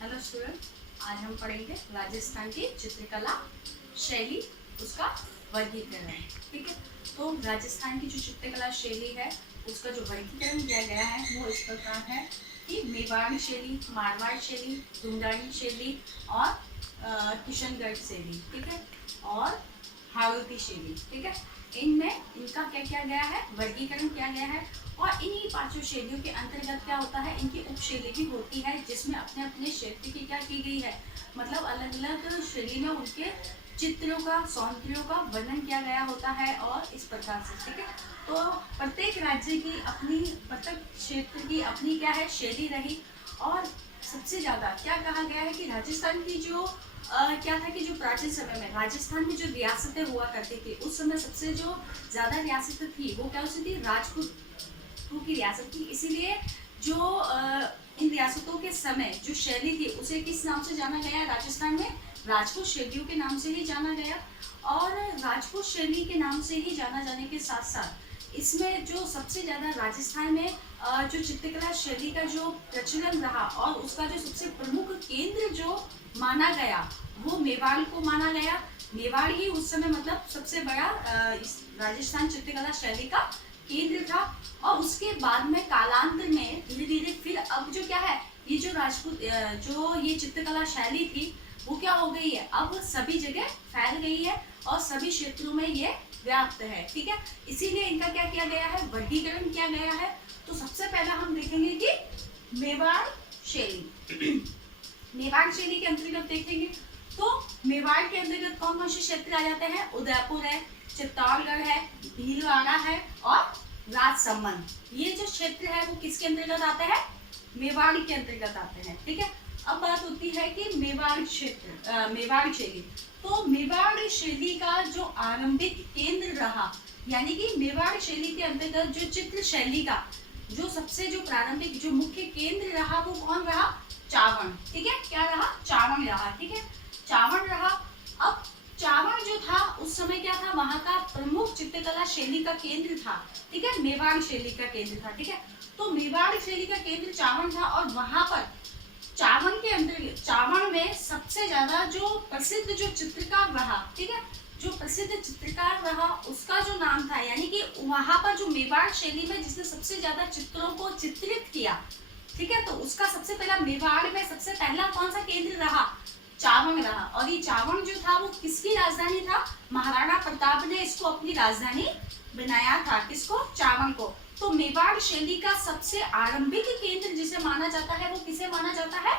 Hello student, आज हम पढ़ेंगे राजस्थान की चित्रकला शैली, उसका वर्गीकरण। ठीक है, तो राजस्थान की जो चित्रकला शैली है उसका जो वर्गीकरण किया गया है वो इस प्रकार है कि मेवाड़ शैली, मारवाड़ शैली, ढूंढानी शैली और किशनगढ़ शैली। ठीक है, और हाड़ौती शैली। ठीक है, इनमें इनका क्या किया गया है, वर्गीकरण किया गया है। और इन्हीं पांचों शैलियों के अंतर्गत क्या होता है, इनकी उपशैली भी होती है जिसमें अपने अपने क्षेत्र की क्या की गई है, मतलब अलग अलग शैली में उनके चित्रों का, सौंदर्यों का वर्णन किया गया होता है और इस प्रकार से। ठीक है, तो प्रत्येक राज्य की अपनी, प्रत्येक क्षेत्र की अपनी क्या है, शैली रही। और सबसे ज्यादा क्या कहा गया है कि राजस्थान की जो क्या था कि जो प्राचीन समय में राजस्थान में जो रियासतें हुआ करती थी उस समय सबसे जो ज्यादा रियासतें थी वो क्या थी, राजपूतों की रियासत थी। इसीलिए जो इन रियासतों के समय जो शैली थी उसे किस नाम से जाना गया राजस्थान में, राजपूत शैलियों के नाम से ही जाना गया। और राजपूत शैली के नाम से ही जाना जाने के साथ साथ इसमें जो सबसे ज्यादा राजस्थान में जो चित्रकला शैली का जो प्रचलन रहा और उसका जो सबसे प्रमुख केंद्र जो माना गया वो मेवाड़ को माना गया। मेवाड़ ही उस समय मतलब सबसे बड़ा इस राजस्थान चित्रकला शैली का केंद्र था। और उसके बाद में कालांतर में धीरे धीरे फिर अब जो क्या है, ये जो राजपूत जो ये चित्रकला शैली थी वो क्या हो गई है, अब सभी जगह फैल गई है और सभी क्षेत्रों में ये व्याप्त है। ठीक है, इसीलिए इनका क्या किया गया है, वर्गीकरण किया गया है। तो सबसे पहला हम देखेंगे कि मेवाड़ शैली। मेवाड़ शैली के अंतर्गत देखेंगे तो मेवाड़ के अंतर्गत कौन कौन से क्षेत्र आ जाते हैं, उदयपुर है, चित्तौड़गढ़ है, भीलवाड़ा है और राजसमंद। ये जो क्षेत्र है वो किसके अंतर्गत आते हैं, मेवाड़ के अंतर्गत आते हैं। ठीक है, अब बात होती है कि मेवाड़ क्षेत्र, मेवाड़ शैली। तो मेवाड़ शैली का जो आरंभिक केंद्र रहा, यानी कि मेवाड़ शैली के अंतर्गत जो चित्र शैली का जो सबसे जो प्रारंभिक जो मुख्य केंद्र रहा वो कौन रहा, चावड़। ठीक है, क्या रहा, चावड़ रहा। ठीक है, चावड़ रहा। अब चावड़ जो था उस समय क्या था, वहां का प्रमुख चित्रकला शैली का केंद्र था। ठीक है, मेवाड़ शैली का केंद्र था। ठीक है, तो मेवाड़ शैली का केंद्र चावड़ था और वहां पर चावड़ के अंतर्गत, चावड़ में सबसे ज्यादा जो प्रसिद्ध जो चित्रकार रहा, ठीक है, जो प्रसिद्ध चित्रकार रहा उसका जो नाम था, यानी कि वहां पर जो मेवाड़ शैली में जिसने सबसे ज्यादा चित्रों को चित्रित किया, ठीक है, तो उसका सबसे पहला मेवाड़ में सबसे पहला कौन सा केंद्र रहा, चावड़ रहा। और ये चावड़ जो था वो किसकी राजधानी था, महाराणा प्रताप ने इसको अपनी राजधानी बनाया था, किसको, चावड़ को। तो मेवाड़ शैली का सबसे आरंभिक केंद्र जिसे माना जाता है वो किसे माना जाता है,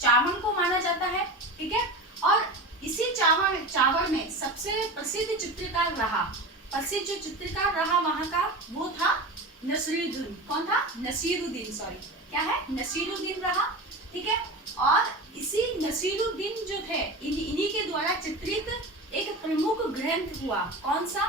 चावड़ को माना जाता है। ठीक है, और इसी चावड़ में सबसे प्रसिद्ध चित्रकार रहा, प्रसिद्ध जो चित्रकार रहा वहां का वो था नसीरुद्दीन। कौन था, नसीरुद्दीन, सॉरी, क्या है, नसीरुद्दीन रहा। ठीक है, और इसी नसीरुद्दीन जो थे इन्हीं के द्वारा चित्रित एक प्रमुख ग्रंथ हुआ, कौन सा,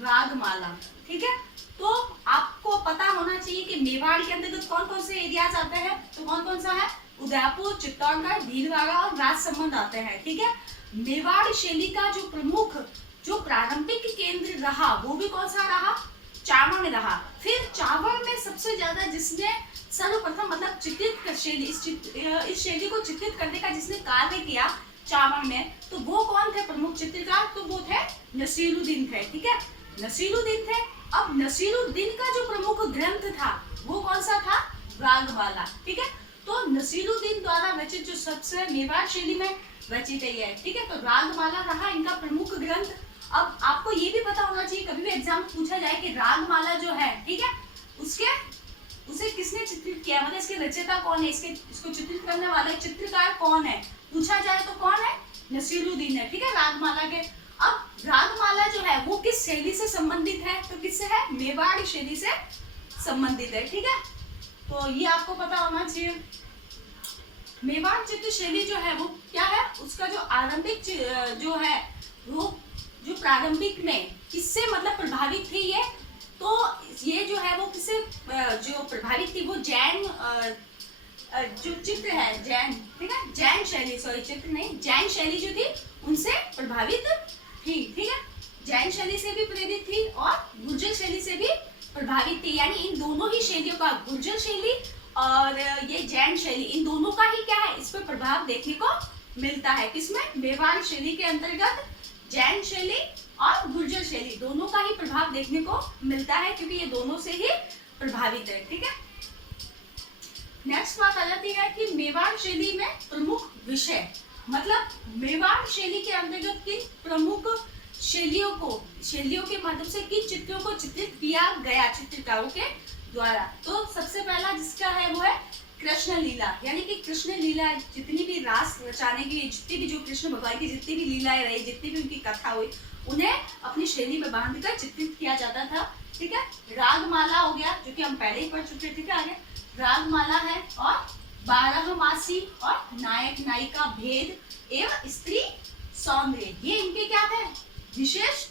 रागमाला। ठीक है, तो आपको पता होना चाहिए कि मेवाड़ के अंतर्गत कौन कौन से एरियाज आते हैं, तो कौन कौन सा है, उदयपुर, चित्तौड़गढ़, भीलवाड़ा और राजसमंद आते हैं। ठीक है, मेवाड़ शैली का जो प्रमुख जो प्रारंभिक केंद्र रहा वो भी कौन सा रहा, चावड़ रहा। फिर चावड़ में सबसे ज्यादा जिसने सर्वप्रथम मतलब चित्रित शैली, इस शैली को चित्रित करने का जिसने कार्य किया चावड़ में, तो वो कौन थे प्रमुख चित्रकार, तो वो थे नसीरुद्दीन थे। ठीक है, नसीरुद्दीन थे। अब नसीरुद्दीन का जो प्रमुख ग्रंथ था वो कौन सा था, रागमाला। ठीक है, तो नसीरुद्दीन द्वारा रचित जो सबसे मेवाड़ शैली में रची गई है। ठीक है, तो रागमाला रहा इनका प्रमुख ग्रंथ। अब आपको ये भी पता होना चाहिए, कभी भी एग्जाम पूछा जाए कि रागमाला जो है, ठीक है, उसे किसने चित्रित किया, मतलब इसके रचयिता कौन है, इसको चित्रित करने वाला चित्रकार कौन है, पूछा जाए तो कौन है, नसीरुद्दीन है। ठीक है, रागमाला के। अब रागमाला जो है वो किस शैली से संबंधित है, तो किससे है, मेवाड़ शैली से संबंधित है। ठीक है, तो ये आपको पता होना चाहिए। मेवाड़ चित्र शैली जो है वो क्या है, उसका जो आरंभिक जो है वो जो प्रारंभिक में किससे मतलब प्रभावित थी ये, तो ये जो है वो किससे जो प्रभावित थी, वो जैन जो चित्र है, जैन, ठीक है, जैन शैली, सॉरी चित्र नहीं, जैन शैली जो थी उनसे प्रभावित थी। ठीक है, जैन शैली से भी प्रेरित थी और गुर्जर शैली से भी प्रभावित थी, यानी इन दोनों ही शैलियों का, गुर्जर शैली और ये जैन शैली, इन दोनों का ही क्या है, इस पर प्रभाव देखने को मिलता है। किसमें? मेवाड़ शैली के अंतर्गत जैन शैली और गुर्जर शैली दोनों का ही प्रभाव देखने को मिलता है, क्योंकि ये दोनों से ही प्रभावित है। ठीक है, नेक्स्ट बात आ जाती है कि मेवाड़ शैली में प्रमुख विषय, मतलब मेवाड़ शैली के अंतर्गत किन प्रमुख शैलियों के माध्यम से किन चित्रों को चित्रित किया गया चित्रकारों के द्वारा। तो सबसे पहला जिसका है वो है कृष्ण लीला, यानी कि कृष्ण लीला, जितनी भी रास रचाने के लिए जितनी भी जो कृष्ण भगवान की जितनी भी लीलाएं रही, जितनी भी उनकी कथा हुई, उन्हें अपनी शैली में बांधकर चित्रित किया जाता था। ठीक है, रागमाला हो गया, जो कि हम पहले ही पढ़ चुके थे। ठीक है, आगे रागमाला है, और 12 मासी और नायक नायिका भेद एवं स्त्री सौंदर्य, ये इनके क्या थे, विशेष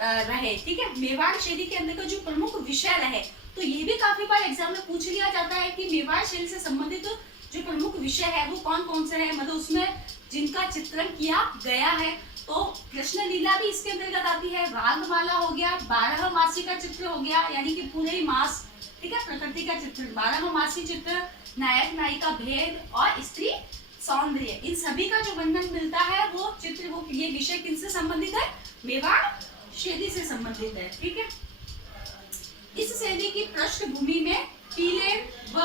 रहे। ठीक है, मेवाड़ शैली के अंदर का जो प्रमुख विषय रहे, तो ये भी काफी बार एग्जाम में पूछ लिया जाता है कि मेवाड़ शैली से संबंधित जो प्रमुख विषय है वो कौन कौन से है, मतलब उसमें जिनका चित्रण किया गया है। तो कृष्ण लीला भी इसके अंतर्गत आती है, रागमाला हो गया, 12 मासी का चित्र हो गया, यानी कि पूरे ही मास, ठीक है, प्रकृति का चित्र, 12 मासी चित्र, नायक नायिका भेद और स्त्री सौंदर्य, इन सभी का जो वर्णन मिलता है वो चित्र, वो ये विषय किनसे संबंधित है, मेवाड़ शैली से संबंधित है। ठीक है, इस शैली की पृष्ठभूमि में पीले व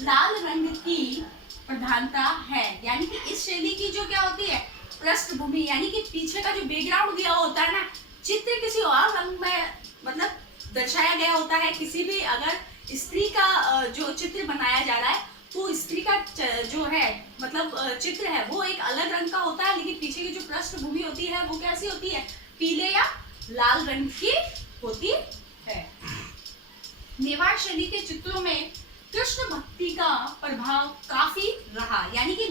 लाल रंग की प्रधानता है, यानी कि इस शैली की जो क्या होती है, पृष्ठभूमि, यानी कि पीछे का जो बैकग्राउंड दिया होता है ना, चित्र किसी और रंग में मतलब दर्शाया गया होता है। किसी भी अगर स्त्री का जो चित्र बनाया जा रहा है, तो स्त्री का जो है मतलब चित्र है वो एक अलग रंग का होता है, लेकिन पीछे की जो पृष्ठभूमि होती है वो कैसी होती है, पीले या लाल रंग की होती है। मेवाड़ शैली के चित्रों में कृष्ण भक्ति का प्रभाव काफी रहा, यानी कि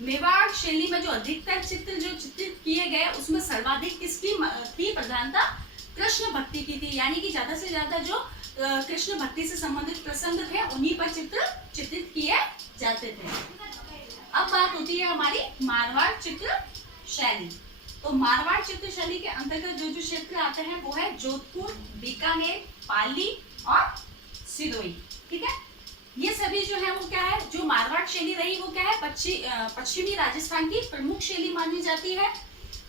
मेवाड़ शैली में जो अधिकतर चित्र जो चित्रित किए गए, उसमें सर्वाधिक किसकी थी प्रधानता, कृष्ण भक्ति की थी, यानी कि ज्यादा से ज्यादा जो कृष्ण भक्ति से संबंधित प्रसंग थे उन्हीं पर चित्रित किए जाते थे। अब बात होती है हमारी मारवाड़ चित्र शैली। तो मारवाड़ चित्र शैली के अंतर्गत जो जो क्षेत्र आते हैं वो है जोधपुर, बीकानेर, पाली और सिरोही। ठीक है, ये सभी जो है वो क्या है, जो मारवाड़ शैली रही वो क्या है, पश्चिमी राजस्थान की प्रमुख शैली मानी जाती है।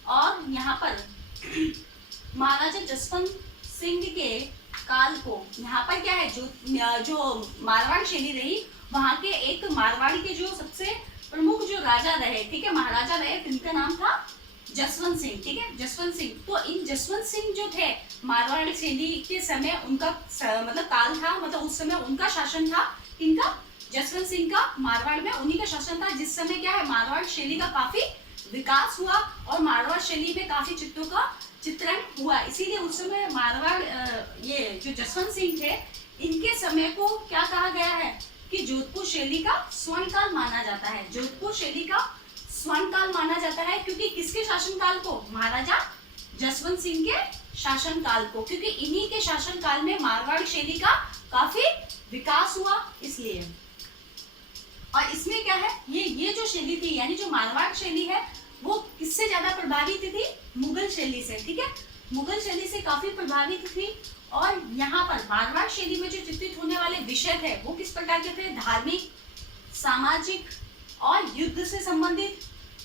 और यहाँ पर महाराजा जसवंत सिंह के काल को यहाँ पर क्या है, जो मारवाड़ शैली रही, वहाँ के एक मारवाड़ी के जो सबसे प्रमुख जो राजा रहे, ठीक है, महाराजा रहे, जिनका नाम था जसवंत सिंह। ठीक है, जसवंत सिंह, तो इन जसवंत सिंह जो थे मारवाड़ी शैली के समय उनका मतलब काल था, मतलब उस समय उनका शासन था, इनका जसवंत सिंह का मारवाड़ में उन्हीं का शासन था, जिस समय क्या है मारवाड़ शैली का काफी विकास हुआ और मारवाड़ शैली में काफी चित्रों का चित्रण हुआ। इसीलिए उस समय मारवाड़ ये जो जसवंत सिंह थे, इनके समय को क्या कहा गया है कि जोधपुर शैली का स्वर्णकाल माना जाता है। जोधपुर शैली का स्वर्णकाल माना जाता है, क्योंकि किसके शासनकाल को, महाराजा जसवंत सिंह के शासनकाल को, क्योंकि इन्हीं के शासनकाल में मारवाड़ शैली का काफी विकास हुआ इसलिए। और इसमें क्या है, ये जो शैली थी, यानी जो मारवाड़ शैली है, वो किससे ज्यादा प्रभावित थी, मुगल शैली से। ठीक है, मुगल शैली से काफी प्रभावित थी। और यहाँ पर मारवाड़ शैली में जो चित्रित होने वाले विषय थे वो किस प्रकार के थे, धार्मिक, सामाजिक और युद्ध से संबंधित,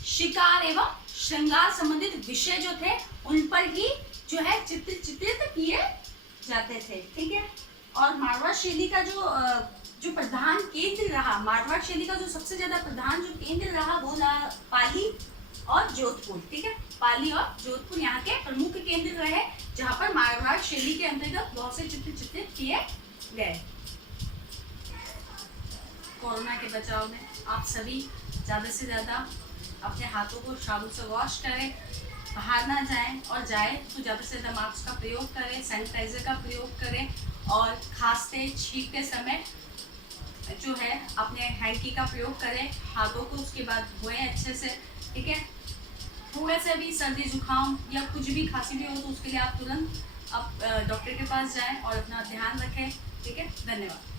शिकार एवं श्रृंगार संबंधित विषय जो थे उन पर ही जो है चित्रित किए जाते थे। ठीक है, और मारवाड़ शैली का जो प्रधान केंद्र रहा, मारवाड़ शैली का जो सबसे ज्यादा प्रधान जो केंद्र रहा वो पाली और जोधपुर। ठीक है, पाली और जोधपुर यहाँ के प्रमुख केंद्र रहे, जहाँ पर मारवाड़ शैली के अंतर्गत बहुत से चित्र चित्रित किए गए। कोरोना के बचाव में आप सभी ज़्यादा से ज़्यादा अपने हाथों को साबुन से वॉश करें, बाहर ना जाएं, और जाए तो ज़्यादा से ज़्यादा मास्क का प्रयोग करें, सैनिटाइजर का प्रयोग करें, और खांसते छींकते समय जो है अपने हैंकी का प्रयोग करें हाथों को, उसके बाद धोएं अच्छे से। ठीक है, थोड़ा सा भी सर्दी जुकाम या कुछ भी खांसी भी हो तो उसके लिए आप तुरंत डॉक्टर के पास जाएं और अपना ध्यान रखें। ठीक है, धन्यवाद।